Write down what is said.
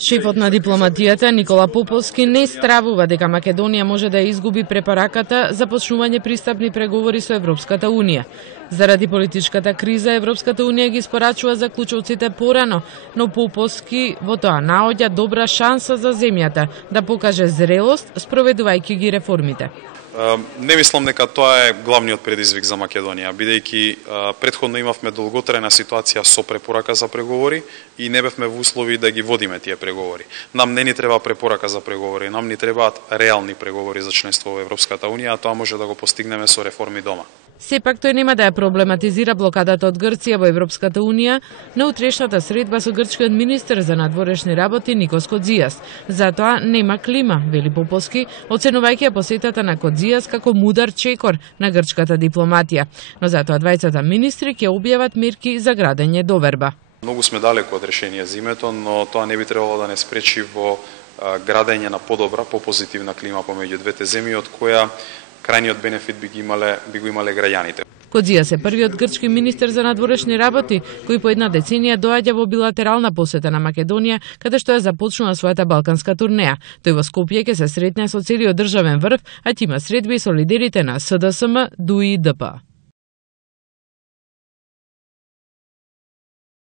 Шефот на дипломатијата Никола Поповски не стравува дека Македонија може да изгуби препораката за почнување пристапни преговори со Европската Унија. Заради политичката криза, Европската Унија ги спорачува заклучоците порано, но Поповски во тоа наоѓа добра шанса за земјата да покаже зрелост спроведувајќи ги реформите. Не мислам дека тоа е главниот предизвик за Македонија, бидејќи претходно имавме долготрајна ситуација со препорака за преговори и не бевме во услови да ги водиме тие преговори. Нам не ни треба препорака за преговори, нам ни требаат реални преговори за членство во Европската Унија, а тоа може да го постигнеме со реформи дома. Сепак тој нема да ја проблематизира блокадата од Грција во Европската Унија на утрешната средба со грчкиот министер за надворешни работи Никос Кодзијас. Затоа нема клима, вели Поповски, оценувајќи ја посетата на Кодзијас како мудар чекор на грчката дипломатија. Но затоа двајцата министри ќе објават мерки за градење доверба. Многу сме далеко од решение за името, но тоа не би требало да не спречи во градење на подобра, попозитивна клима помеѓу двете земји, од која крајниот бенефит би го имале граѓаните. Кодзијас е првиот грчки министер за надворешни работи кој по една деценија доаѓа во билатерална посета на Македонија, каде што ја започнува својата балканска турнеја. Тој во Скопје ќе се сретне со целиот државен врв, а ќе има средби со лидерите на СДСМ, ДУИ и ДП.